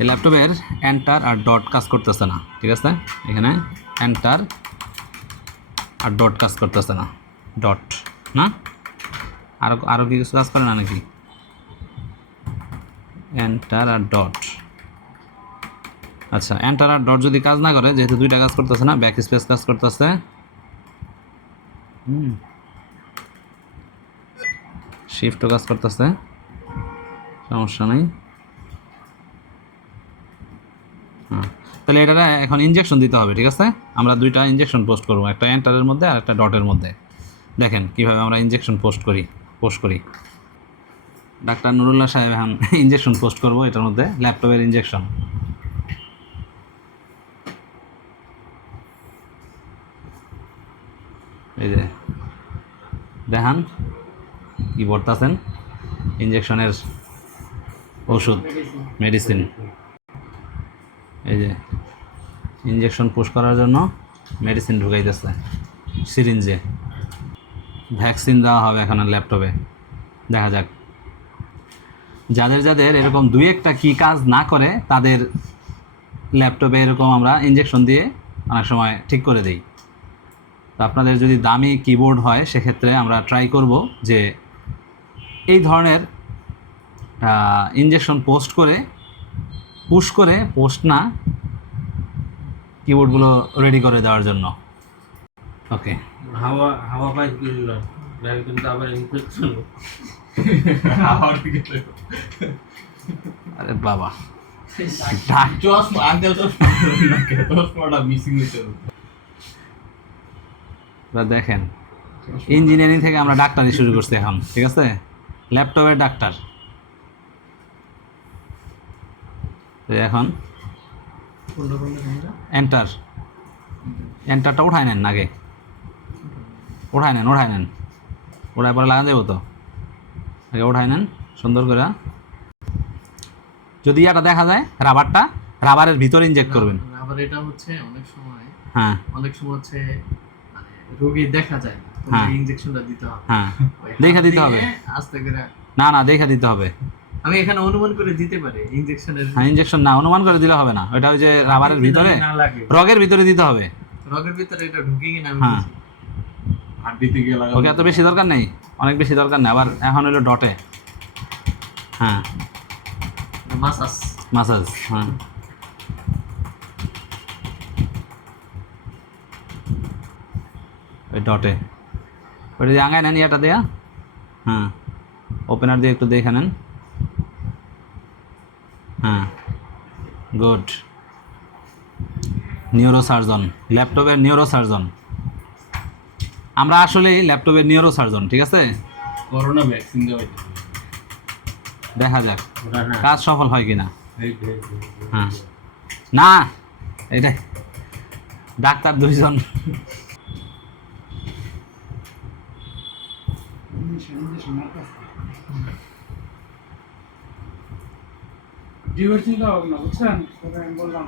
এই ল্যাপটপের enter R dot কাজ করতেছে না, ঠিক আছে? এখানে এন্টার আর ডট কাজ করতেছে না ডট না? আরও আরও কি কিছু কাজ করে না নাকি? এন্টার আর ডট আচ্ছা এন্টার আর ডট যদি কাজ না করে, যেহেতু দুইটা কাজ করতেছে না ব্যাক স্পেস কাজ করতেছে। শিফটও কাজ করতেছে। সমস্যা নেই হ্যাঁ তাহলে এটা এখন ইনজেকশন দিতে হবে, ঠিক আছে? আমরা দুইটা ইনজেকশন পোস্ট করব, একটা এন্টারের মধ্যে আর একটা ডটের মধ্যে। দেখেন কীভাবে আমরা ইনজেকশন পোস্ট করি পোস্ট করি। ডাক্তার নুরুল্লাহ সাহেব এখন ইনজেকশন পোস্ট করব এটার মধ্যে ল্যাপটপের ইনজেকশন এই যে, দেখান কি বর্তাছেন? ইনজেকশনের ওষুধ মেডিসিন এই যে ইনজেকশন পুশ করার জন্য মেডিসিন ঢুকাইতেছে সিরিঞ্জে ভ্যাকসিন দেওয়া হবে এখন ল্যাপটপে দেখা যাক। যাদের যাদের এরকম দুই একটা কি কাজ না করে, তাদের ল্যাপটপে এরকম আমরা ইনজেকশন দিয়ে অনেক সময় ঠিক করে দিই। তো আপনাদের যদি দামি কিবোর্ড হয়, সেক্ষেত্রে আমরা ট্রাই করব যে এই ধরনের ইনজেকশন পোস্ট করে পুশ করে পোস্ট না কিবোর্ডগুলো রেডি করে দেওয়ার জন্য। ওকে হাওয়া হাওয়া পাইপ কিনলাম কিন্তু আবার ইনফেকশন আরে বাবা। দেখেন ইঞ্জিনিয়ারিং থেকে আমরা ডাক্তারি শুরু করছি এখন ঠিক আছে? ল্যাপটপের ডাক্তার। তো এখন। এন্টার এন্টারটা উঠায় নেন আগে। উঠায় নেন উঠায় নেন। ওঠায় পরে লাগান যাব তো? আগে উঠায় নেন সুন্দর করে। যদি এটা দেখা যায় রাবারটা রাবারের ভিতরে ইনজেক্ট করবেন। আবার এটা হচ্ছে অনেক সময় হ্যাঁ। অনেক সময় হচ্ছে মানে রোগী দেখা যায় হ্যাঁ। ইনজেকশনটা দিতে হবে। হ্যাঁ। দেখা দিতে হবে। আস্তে করে না না দেখা দিতে হবে। আমি এখানে অনুমান করে দিতে পারি ইনজেকশনের হ্যাঁ ইনজেকশন না অনুমান করে দিলে হবে না। ওটা ওই যে রাবারের ভিতরে? রগের ভিতরে দিতে হবে। রগের ভিতরে এটা ঢুকে কিনা আমি হ্যাঁ। হাড্ডিতে গিয়ে লাগা ওকে এত বেশি দরকার নেই। অনেক বেশি দরকার নেই আবার এখন হলো ডটে হ্যাঁ। মাসাজ মাসাজ হ্যাঁ। ওই ডটে ওইটা দিয়ে আঙায় নেন ইয়াটা দেয়া। হ্যাঁ। ওপেনার দিয়ে একটু দেখে নেন। হ্যাঁ গুড নিউরো সার্জন ল্যাপটপের নিউরো সার্জন আমরা আসলেই ল্যাপটপের নিউরো সার্জন ঠিক আছে? করোনা ভ্যাকসিন দেওয়া দেখা যাক কাজ সফল হয় কিনা। হ্যাঁ। না এটা ডাক্তার দুইজন। ডিভার চিন্তা ভাবনা বুঝছেন তবে আমি বললাম